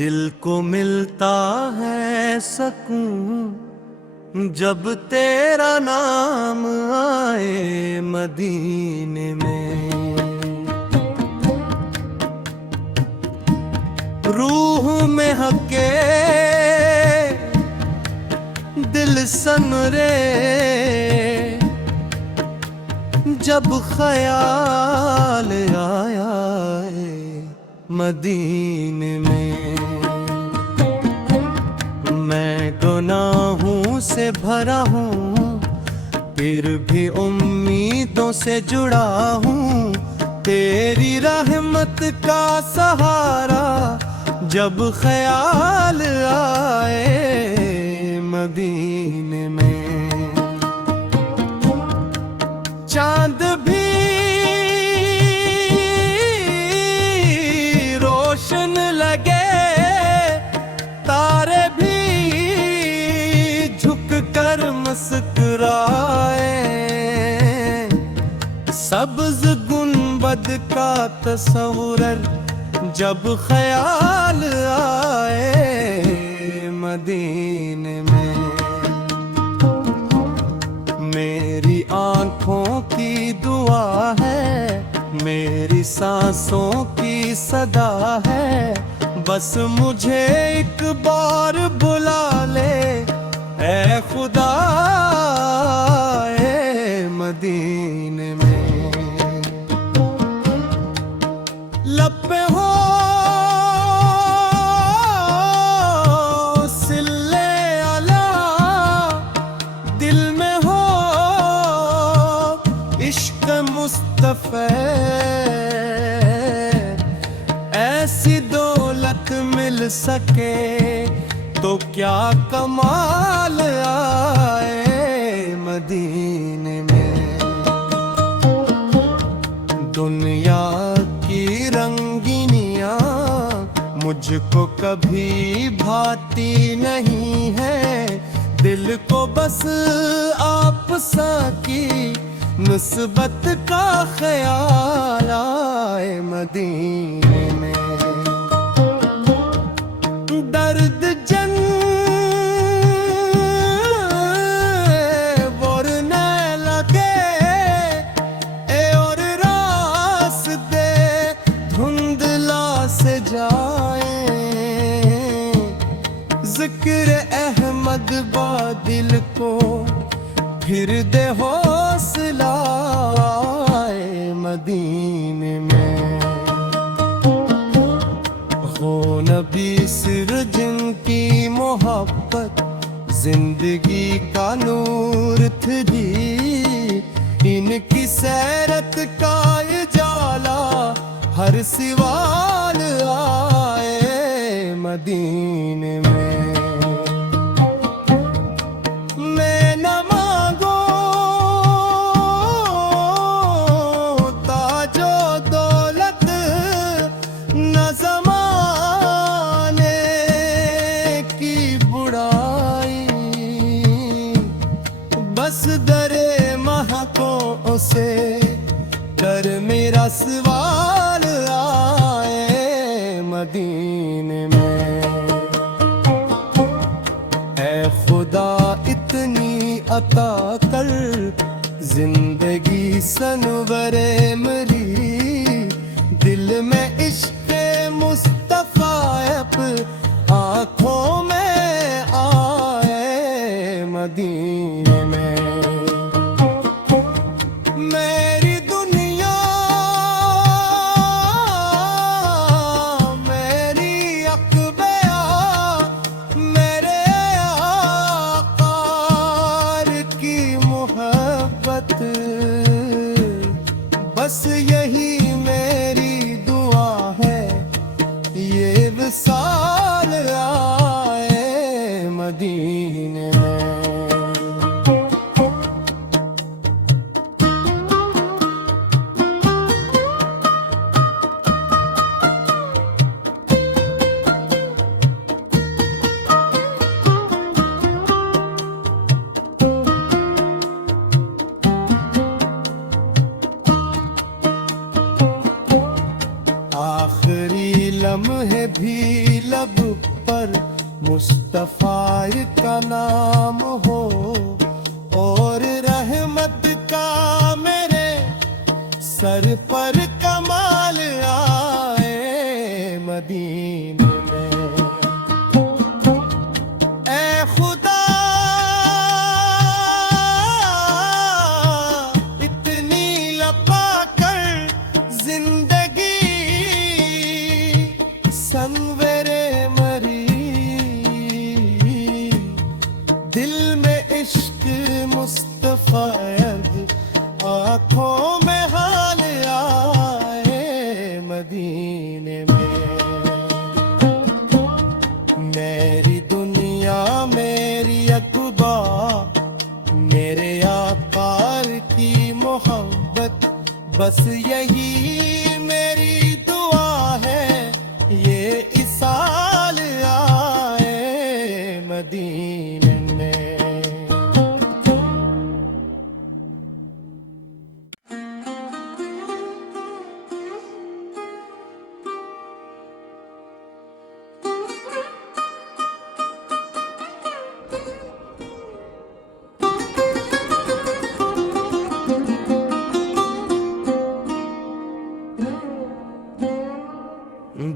दिल को मिलता है सकून जब तेरा नाम आए मदीने में। रूह में हके दिल सनरे जब ख्याल आया मदीने में। मैं गुनाहों से भरा हूँ फिर भी उम्मीदों से जुड़ा हूँ। तेरी रहमत का सहारा जब ख्याल आए मदीने में। चांद भी रोशन लगे तारे भी झुक कर मुस्कुराए। सब्ज गुंबद का तस्वुर जब ख्याल आए मदीने में। मेरी आँखों की दुआ है मेरी सांसों की सदा है। बस मुझे एक बार बुला ले ऐ खुदा ऐ मदीने में। लब पे हो सिल्ले अला दिल में हो इश्क मुस्तफा। ऐसी दौलत मिल सके तो क्या कमाल आए मदीने में। दुनिया की रंगीनियां मुझको कभी भाती नहीं है। दिल को बस आप सा की निस्बत का ख्याल आए मदीने में। दर्द जन वरने लगे और रास्ते धुंधला से जाए। जिक्र अहमद बा दिल को फिर दे हौसला आए मदीने में। हो नबी सिर जिनकी मोहब्बत जिंदगी का नूर थी। इनकी सैरत का उजाला हर सिवाल आए मदीने में। बस दरे महकों से कर मेरा सवाल आए मदीने में। ऐ खुदा इतनी अता कर जिंदगी सनवरे मेरी। दिल में इश्क मुस्तफा आँखों में आए मदीने में। मेरी दुनिया मेरी अक़बया मेरे आक़ार की मोहब्बत। बस यही मेरी दुआ है ये विसाल आए मदीने में। लम्हे भी लब पर मुस्तफा का नाम हो और रहमत का मेरे सर पर कमाल आए मदीने में। ऐ खुदा इतनी लपा कर जिंदगी संवरे मरी, दिल में इश्क मुस्तफा आँखों में हाल आए मदीने में। मेरी दुनिया मेरी अक़बा मेरे आकार की मोहब्बत, बस यही मेरी दुआ है ये इसाल आए मदीने में।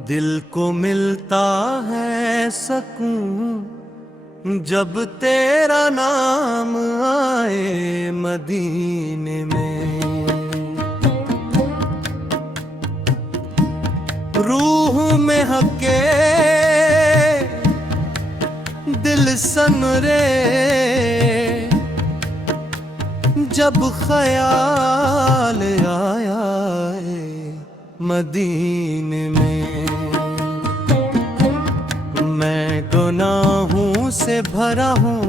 दिल को मिलता है सकून जब तेरा नाम आए मदीने में। रूह में हके दिल सनरे जब ख्याल आया मदीने में। मैं गुनाहों से भरा हूँ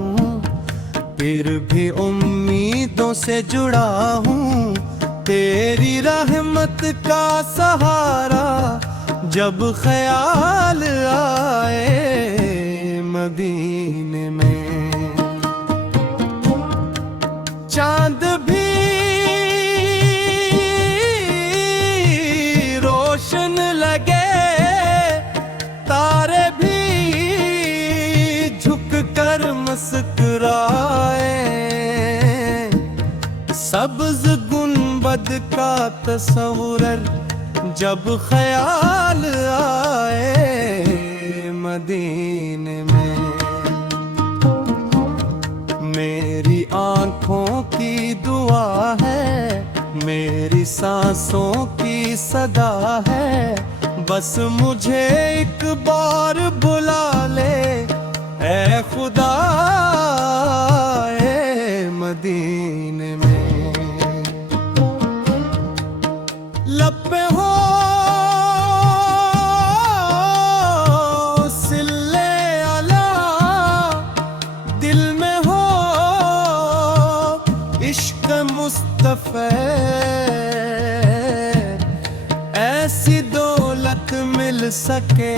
फिर भी उम्मीदों से जुड़ा हूँ, तेरी रहमत का सहारा जब ख्याल आए मदीने में। चांद भी रोशन लगे, तारे भी झुक कर मुस्कुराए, सब्ज गुंबद का तस्वुर जब ख्याल आए मदीने में। मेरी आँखों की दुआ है, मेरी सांसों की सदा है, बस मुझे एक बार बुला ले ऐ खुदा ऐ मदीने में। लब पे हो सिल्ले आला, दिल में हो इश्क मुस्तफा, ऐसी दौलत मिल सके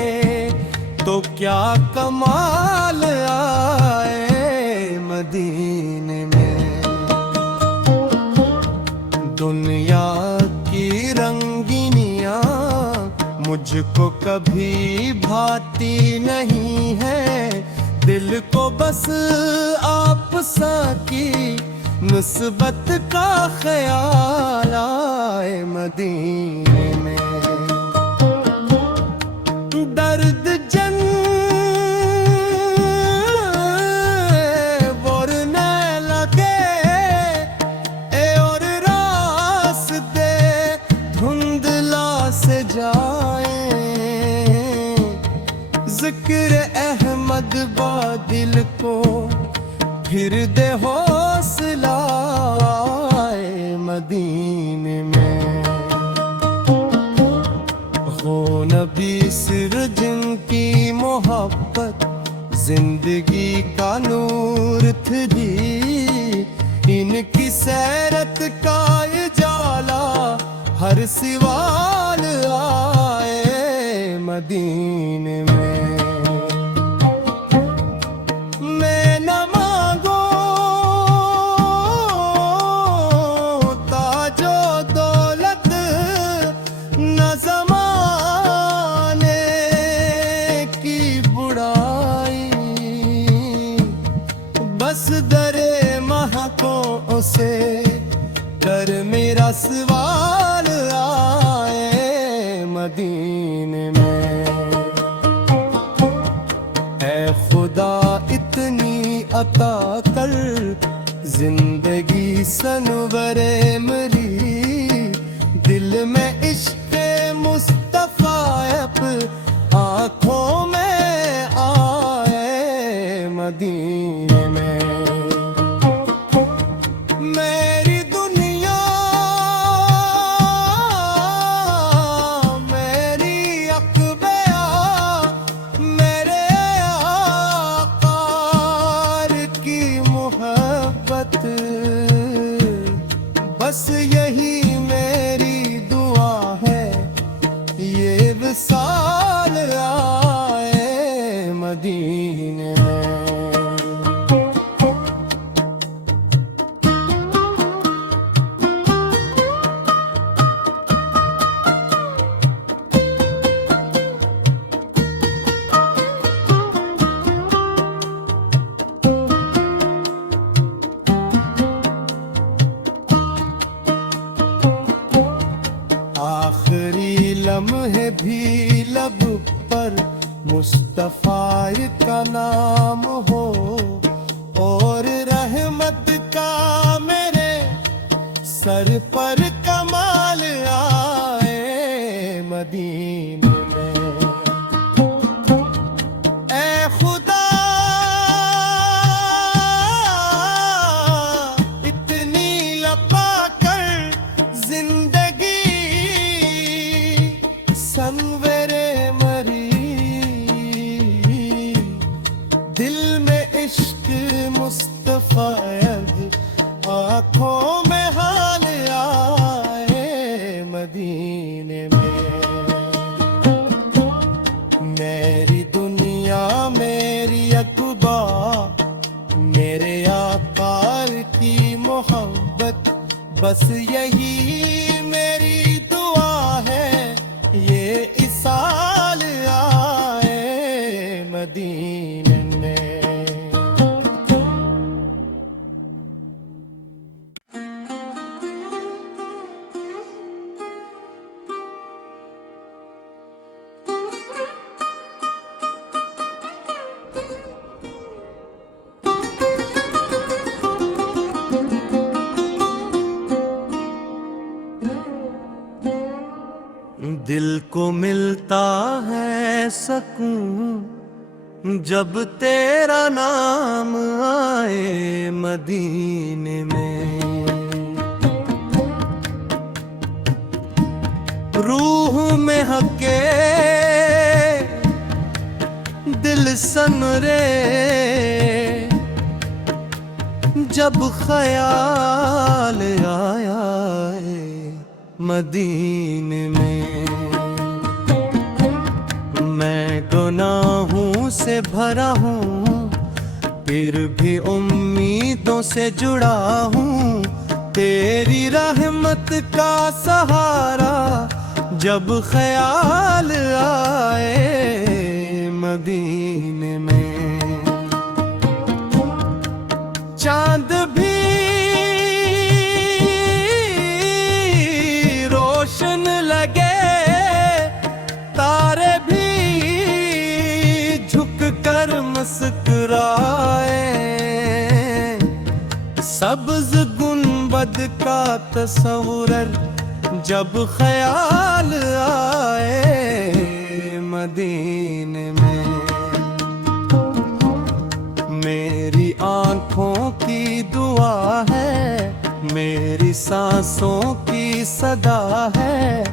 तो क्या कमाल आए मदीने में। दुनिया की रंगीनियाँ मुझको कभी भाती नहीं है, दिल को बस आप सा की निस्बत का ख्याल आए मदीने में। दर्द जन वरने लगे और रास्ते धुंधला से जाए, जिक्र अहमद बा दिल को फिर दे हौसला आए मदीने में। हो नबी सिर जिनकी मोहब्बत जिंदगी का नूर थी, इनकी सैरत का उजाला हर सिवाल आए मदीने में। मैं न मांगो ताजो दौलत न ज़माने की आखिरी लम्हे भी लब पर मुस्तफा का नाम हो, और रहमत का मेरे सर पर कमाल आए मदीने में। ऐ खुदा इतनी लपा कर जिंदगी संवरे मरी, दिल में इश्क मुस्तफा आँखों में हाल आए मदीने में। मेरी दुनिया मेरी अक़बा मेरे आकार की मोहब्बत, बस यही मेरी दुआ है ये इसाल आए मदीने में। दिल को मिलता है सकून जब तेरा नाम आए मदीने में। रूह में हके दिल सनरे जब ख्याल आया मदीने में। मैं गुनाहों से भरा हूँ फिर भी उम्मीदों से जुड़ा हूँ, तेरी रहमत का सहारा जब ख्याल आए मदीने में। चांद भी रोशन लगे, तारे भी झुक कर मुस्कुराए, सब्ज गुंबद का तस्वुर जब ख्याल आए मदीने में। मेरी आँखों की दुआ है, मेरी सांसों की सदा है,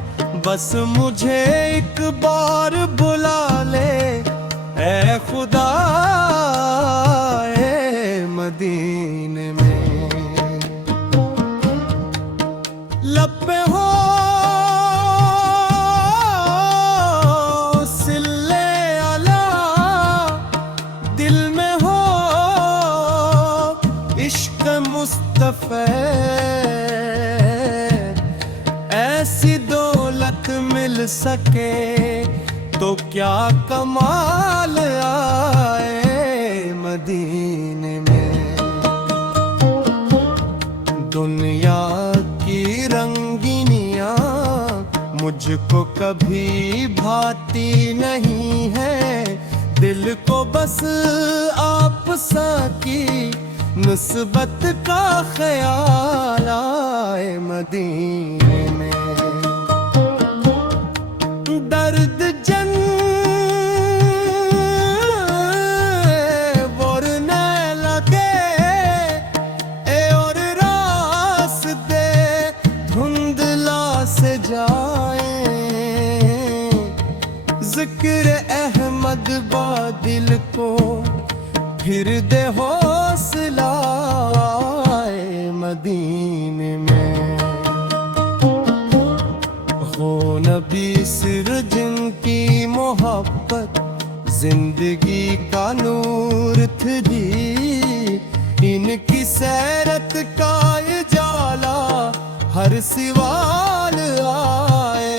बस मुझे एक बार बुला ले ऐ खुदा ऐ मदीने में। लब पे हो सिल्ले अला, दिल में हो इश्क मुस्तफा, ऐसी दौलत मिल सके तो क्या कमाल आए मदीने में। दुनिया की रंगीनियाँ मुझको कभी भाती नहीं है, दिल को बस आप सा की निस्बत का ख्याल आए मदीने में। दर्द जन वरने लगे और रास्ते धुंधला से जाए, जिक्र अहमद बा दिल को फिर दे हौसला आए मदीने में। हो नबी सिर जिनकी मोहब्बत जिंदगी का नूर थी, इनकी सैरत का उजाला हर सिवाल आए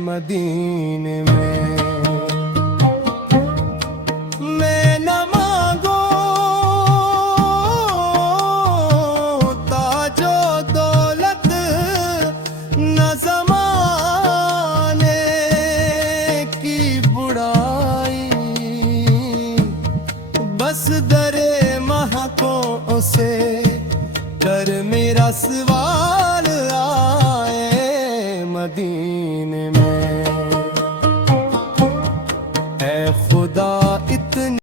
मदीने में। मैं न मांगो ताजो दौलत न ज़माने में। ऐ खुदा इतनी